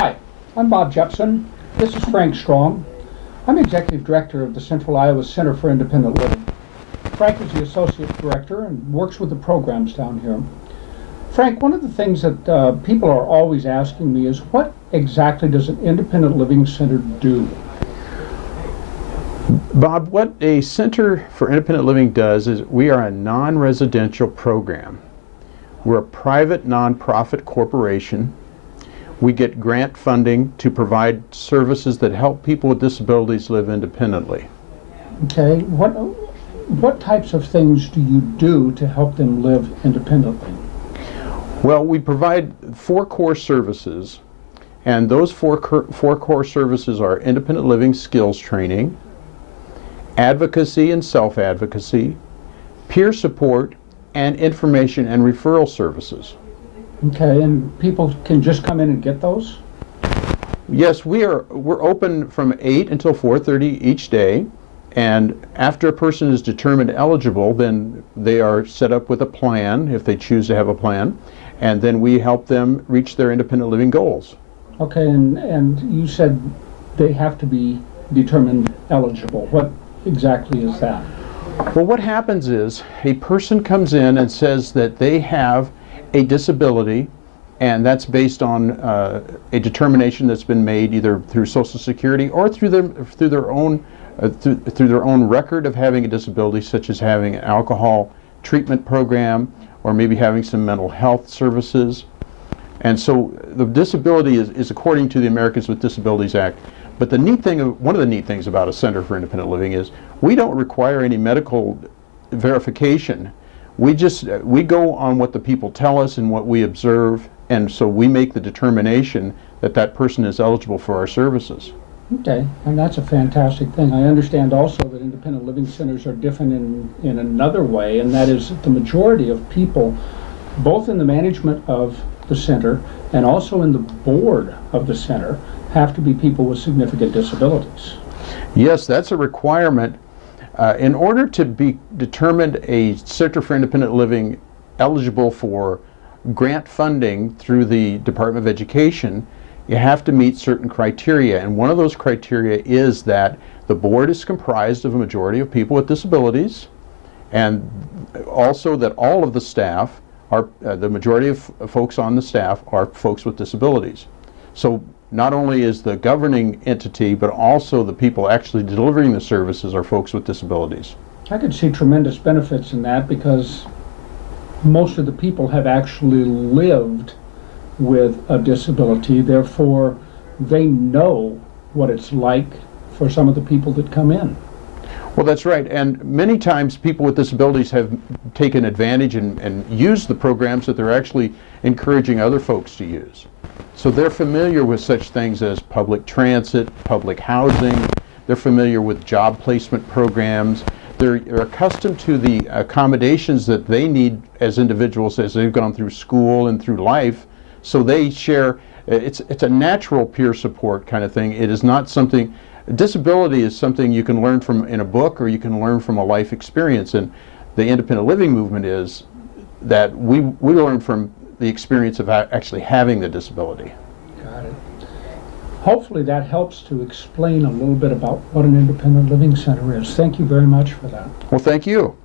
Hi, I'm Bob Jepson. This is Frank Strong. I'm Executive Director of the Central Iowa Center for Independent Living. Frank is the Associate Director and works with the programs down here. Frank, one of the things that people are always asking me is, what exactly does an independent living center do? Bob, what a Center for Independent Living does is we are a non-residential program. We're a private nonprofit corporation. We get grant funding to provide services that help people with disabilities live independently. Okay, what types of things do you do to help them live independently? Well, we provide 4 core services, and those four core services are independent living skills training, advocacy and self-advocacy, peer support, and information and referral services. Okay, and people can just come in and get those? Yes, we're open from 8 until 4:30 each day, and after a person is determined eligible, then they are set up with a plan, if they choose to have a plan, and then we help them reach their independent living goals. Okay, and you said they have to be determined eligible. What exactly is that? Well, what happens is a person comes in and says that they have a disability, and that's based on a determination that's been made either through Social Security or through their own record of having a disability, such as having an alcohol treatment program or maybe having some mental health services. And so the disability is according to the Americans with Disabilities Act. But one of the neat things about a Center for Independent Living is we don't require any medical verification. We go on what the people tell us and what we observe, and so we make the determination that that person is eligible for our services. Okay, and that's a fantastic thing. I understand also that independent living centers are different in another way, and that is that the majority of people, both in the management of the center and also in the board of the center, have to be people with significant disabilities. Yes, that's a requirement. In order to be determined a Center for Independent Living eligible for grant funding through the Department of Education, you have to meet certain criteria, and one of those criteria is that the board is comprised of a majority of people with disabilities, and also that all of the staff are, the majority of folks on the staff are folks with disabilities. So not only is the governing entity, but also the people actually delivering the services are folks with disabilities. I could see tremendous benefits in that, because most of the people have actually lived with a disability, therefore they know what it's like for some of the people that come in. Well, that's right, and many times people with disabilities have taken advantage and used the programs that they're actually encouraging other folks to use. So they're familiar with such things as public transit, public housing, they're familiar with job placement programs, they're accustomed to the accommodations that they need as individuals as they've gone through school and through life, so they share, it's a natural peer support kind of thing. It is not something, disability is something you can learn from in a book or you can learn from a life experience, and the independent living movement is that we learn from the experience of actually having the disability. Got it. Hopefully that helps to explain a little bit about what an independent living center is. Thank you very much for that. Well, thank you.